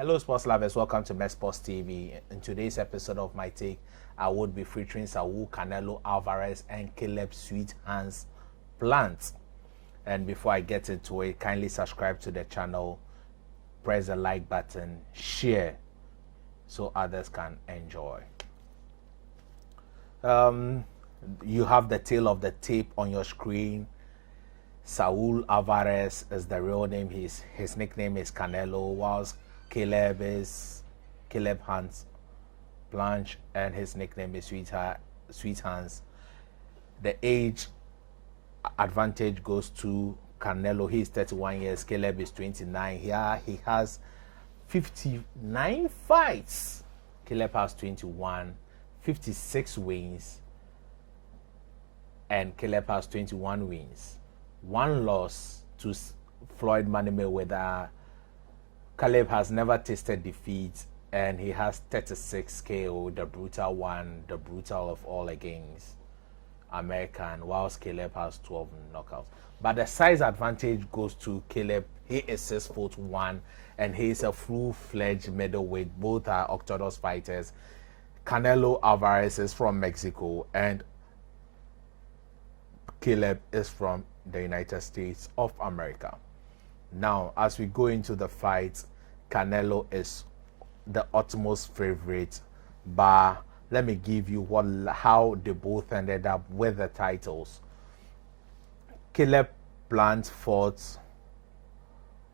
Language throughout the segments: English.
Hello sports lovers, welcome to Met Sports TV. In today's episode of My Take, I would be featuring Saul Canelo Alvarez and Caleb Sweet Hands Plant. And before I get into it, kindly subscribe to the channel, press the like button, share so others can enjoy. You have the tail of the tape on your screen. Saul Alvarez is the real name. His nickname is Canelo, whilst Caleb is Caleb Hands Blanche, and his nickname is Sweet Hands. The age advantage goes to Canelo. He is 31 years. Caleb is 29. Here he has 59 fights. Caleb has 21, 56 wins, and Caleb has 21 wins. One loss to Floyd Mayweather. Caleb has never tasted defeat, and he has 36 KO, the brutal one, the brutal of all against American, whilst Caleb has 12 knockouts. But the size advantage goes to Caleb. He is 6'1", and he is a full-fledged middleweight. Both are orthodox fighters. Canelo Alvarez is from Mexico, and Caleb is from the United States of America. Now, as we go into the fight, Canelo is the utmost favorite, but let me give you how they both ended up with the titles. Caleb Plant fought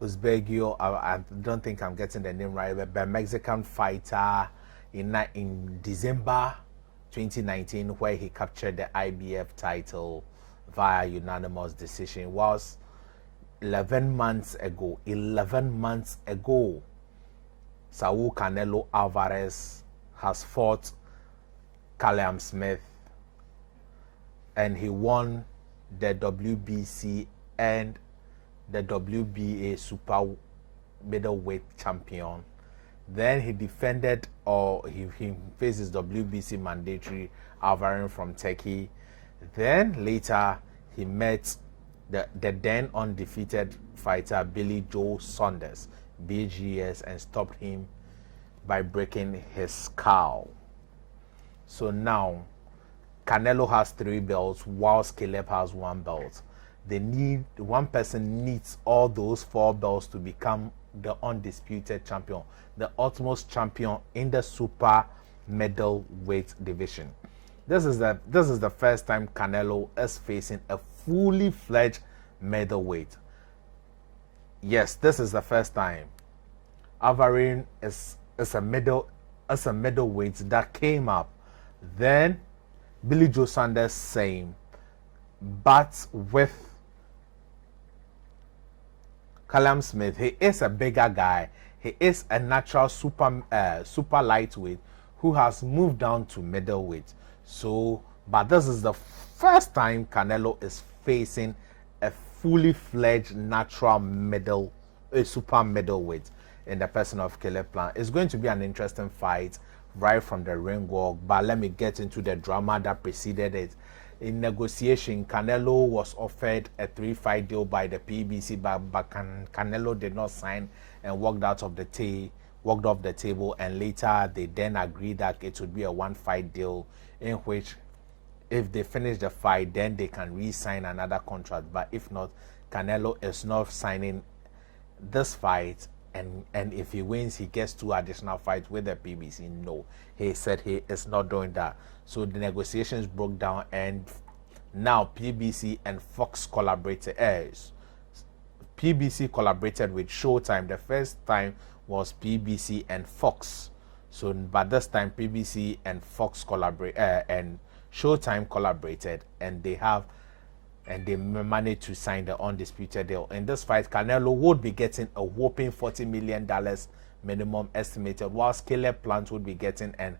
Uzbekio, I don't think I'm getting the name right, but a Mexican fighter in December 2019, where he captured the IBF title via unanimous decision. Was 11 months ago, Saul Canelo Alvarez has fought Callum Smith, and he won the WBC and the WBA super middleweight champion. Then he defended, or he faces WBC mandatory Alvarez from Turkey. Then later he met the then undefeated fighter Billy Joe Saunders, BGS, and stopped him by breaking his skull. So now Canelo has 3 belts, whilst Caleb has 1 belt. One person needs all those 4 belts to become the undisputed champion, the utmost champion in the super middleweight division. This is the first time Canelo is facing a fully fledged middleweight. Yes, this is the first time. Alvarez is a middleweight that came up. Then Billy Joe Saunders, same, but with Callum Smith, he is a bigger guy. He is a natural super lightweight who has moved down to middleweight. So, but this is the first time Canelo is facing a fully fledged natural super middleweight in the person of Caleb Plant. It's going to be an interesting fight right from the ring walk, but let me get into the drama that preceded it. In negotiation, Canelo was offered a 3-fight deal by the PBC, but Canelo did not sign and walked off the table, and later they then agreed that it would be a 1-fight deal, in which if they finish the fight, then they can re-sign another contract. But if not, Canelo is not signing this fight, and if he wins, he gets 2 additional fights with the PBC. No, he said he is not doing that. So the negotiations broke down, and now PBC and Fox collaborated. PBC collaborated with Showtime. The first time was PBC and Fox. So, but this time PBC and Fox and Showtime collaborated, and they managed to sign the undisputed deal. In this fight, Canelo would be getting a whopping $40 million minimum estimated, whilst Caleb Plant would be getting a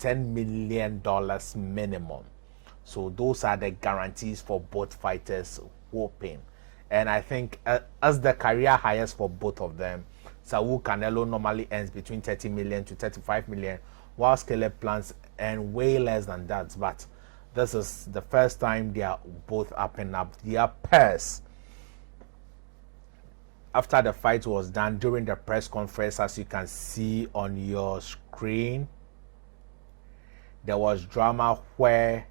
$10 million minimum. So those are the guarantees for both fighters, whopping. And I think as the career highest for both of them, Saul Canelo normally earns between 30 million to 35 million, whilst Caleb Plant earn way less than that. But this is the first time they are both upping up their purse. after the fight was done, during the press conference, as you can see on your screen, there was drama where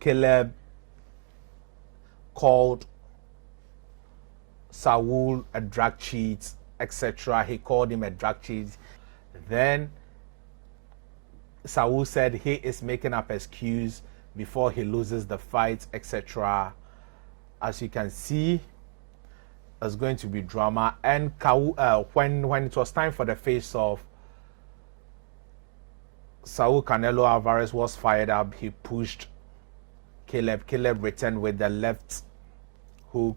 Caleb called Saul a drug cheat, etc. He called him a drug cheat. Then Saul said he is making up excuse before he loses the fight, etc. As you can see, there's going to be drama. And when it was time for the face-off, Saul Canelo Alvarez was fired up. He pushed Caleb. Caleb returned with the left hook.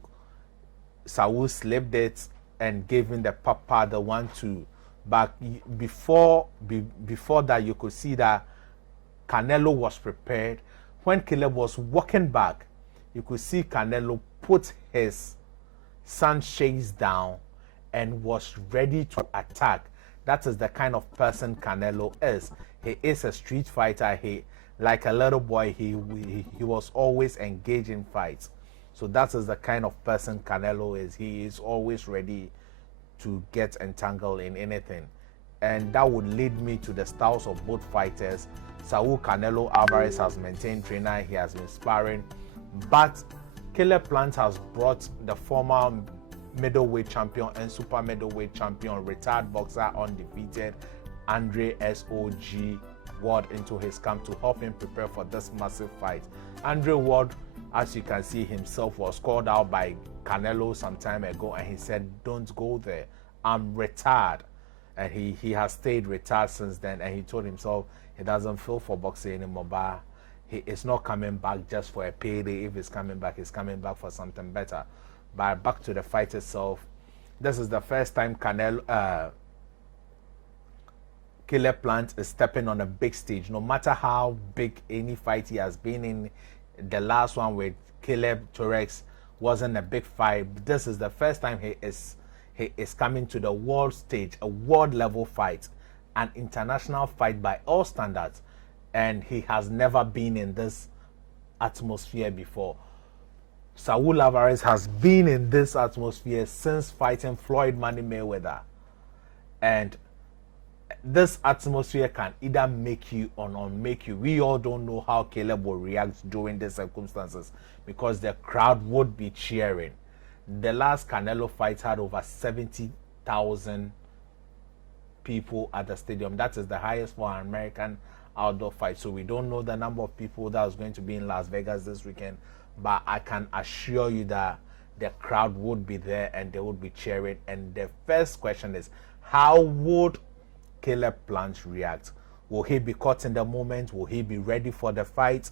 Saul slipped it and gave him the papa, the 1-2. But before that, you could see that Canelo was prepared. When Caleb was walking back, you could see Canelo put his sunshades down and was ready to attack. That is the kind of person Canelo is. He is a street fighter. He, like a little boy, he was always engaged in fights. So that is the kind of person Canelo is. He is always ready to get entangled in anything. And that would lead me to the styles of both fighters. Saul Canelo Alvarez has maintained trainer. He has been sparring. But Caleb Plant has brought the former middleweight champion and super middleweight champion, retired boxer, undefeated, Andre SOG Ward into his camp to help him prepare for this massive fight. Andre Ward, as you can see himself, was called out by Canelo some time ago, and he said, don't go there, I'm retired. And he has stayed retired since then, and he told himself he doesn't feel for boxing anymore, but he is not coming back just for a payday. If he's coming back for something better. But back to the fight itself, this is the first time Caleb Plant is stepping on a big stage. No matter how big any fight he has been in, the last one with Caleb Torres wasn't a big fight. This is the first time he is coming to the world stage, a world level fight, an international fight by all standards, and he has never been in this atmosphere before. Saul Alvarez has been in this atmosphere since fighting Floyd Money Mayweather, and this atmosphere can either make you or not make you. We all don't know how Caleb will react during these circumstances because the crowd would be cheering. The last Canelo fight had over 70,000 people at the stadium. That is the highest for an American outdoor fight. So we don't know the number of people that is going to be in Las Vegas this weekend, but I can assure you that the crowd would be there and they would be cheering. And the first question is, how would Caleb Plant react? Will he be caught in the moment? Will he be ready for the fight?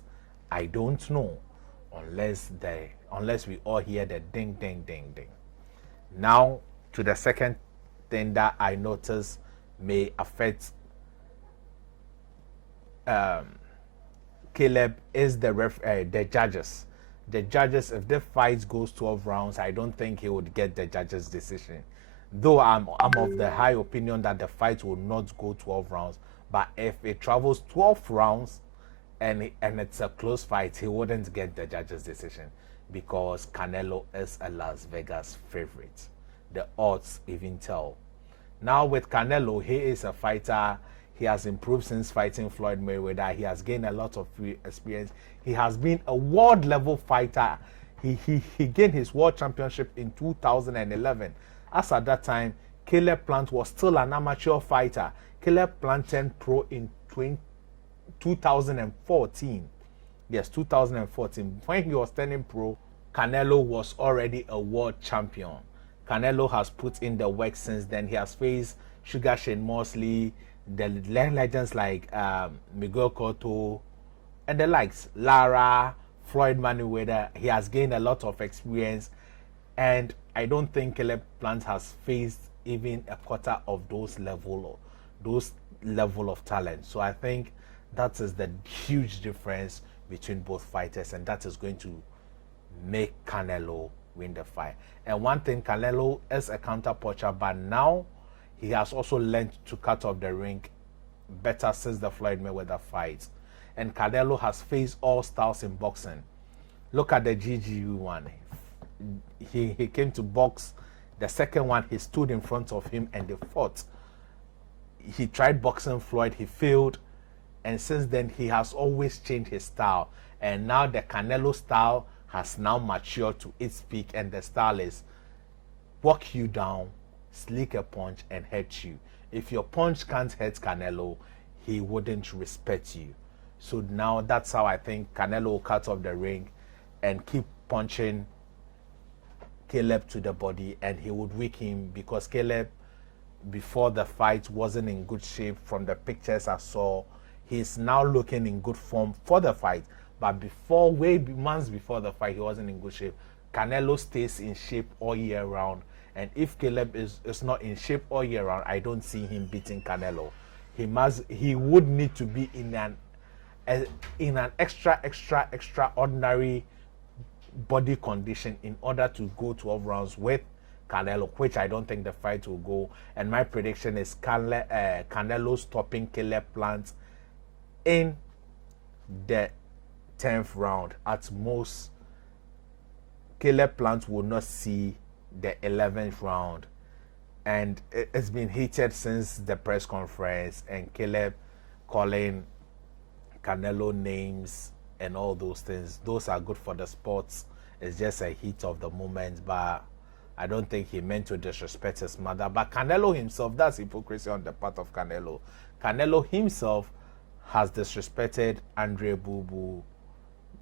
I don't know, unless we all hear the ding, ding, ding, ding. Now to the second thing that I noticed may affect Caleb is the judges. The judges, if the fight goes 12 rounds, I don't think he would get the judges' decision. Though I'm of the high opinion that the fight will not go 12 rounds. But if it travels 12 rounds and it's a close fight, he wouldn't get the judges' decision because Canelo is a Las Vegas favorite. The odds even tell. Now with Canelo, he is a fighter. He has improved since fighting Floyd Mayweather. He has gained a lot of experience. He has been a world level fighter. He gained his world championship in 2011. As at that time, Caleb Plant was still an amateur fighter. Caleb Plant turned pro in 2014. Yes, 2014. When he was turning pro, Canelo was already a world champion. Canelo has put in the work since then. He has faced Sugar Shane Mosley, the legends like Miguel Cotto, and the likes, Lara, Floyd Mayweather. He has gained a lot of experience, and I don't think Caleb Plant has faced even a quarter of those level of talent. So I think that is the huge difference between both fighters, and that is going to make Canelo win the fight. And one thing, Canelo is a counter puncher, but now he has also learned to cut off the ring better since the Floyd Mayweather fight. And Canelo has faced all styles in boxing. Look at the GGU one. He came to box. The second one, he stood in front of him and they fought. He tried boxing Floyd, he failed. And since then, he has always changed his style. And now the Canelo style has now matured to its peak. And the style is walk you down, slick a punch, and hurt you. If your punch can't hurt Canelo, he wouldn't respect you. So now that's how I think Canelo will cut off the ring and keep punching Caleb to the body, and he would weak him, because Caleb before the fight wasn't in good shape. From the pictures I saw, he's now looking in good form for the fight, but before, months before the fight, he wasn't in good shape. Canelo stays in shape all year round, and if Caleb is not in shape all year round, I don't see him beating Canelo. He would need to be in an extraordinary body condition in order to go 12 rounds with Canelo, which I don't think the fight will go. And my prediction is Canelo stopping Caleb Plant in the 10th round. At most, Caleb Plant will not see the 11th round. And it's been heated since the press conference, and Caleb calling Canelo names and all those things. Those are good for the sports. It's just a heat of the moment, but I don't think he meant to disrespect his mother. But Canelo himself, that's hypocrisy on the part of Canelo. Canelo himself has disrespected Andre Boo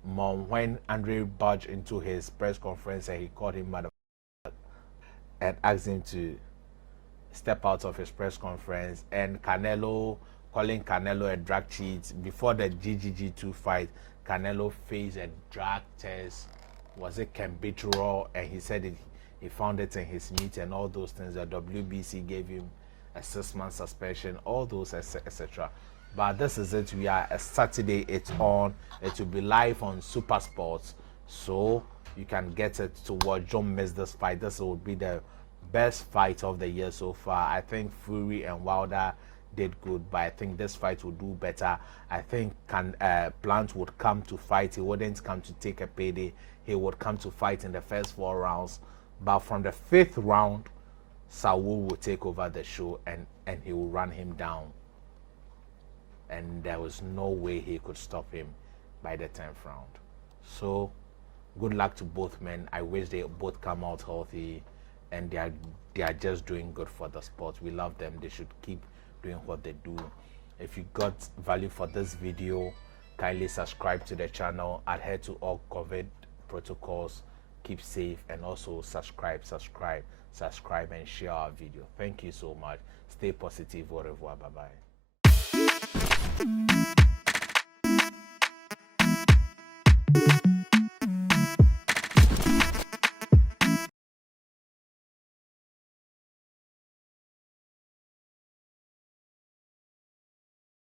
mom when Andre barged into his press conference and he called him mother and asked him to step out of his press conference. And Canelo calling Canelo a drug cheat. Before the GGG2 fight, Canelo faced a drug test. Was it Cambitrol? And he said he found it in his meat and all those things. The WBC gave him a 6-month suspension, all those, etc. But this is it. We are a Saturday. It's on. It will be live on Super Sports, so you can get it to watch. Don't miss this fight. This will be the best fight of the year so far. I think Fury and Wilder did good, but I think this fight will do better. I think Plant would come to fight. He wouldn't come to take a payday. He would come to fight in the first 4 rounds. But from the 5th round, Saul will take over the show and he will run him down. And there was no way he could stop him by the 10th round. So good luck to both men. I wish they both come out healthy, and they are just doing good for the sport. We love them. They should keep doing what they do. If you got value for this video, kindly subscribe to the channel, adhere to all COVID protocols, keep safe, and also subscribe and share our video. Thank you so much. Stay positive. Au revoir. Bye bye.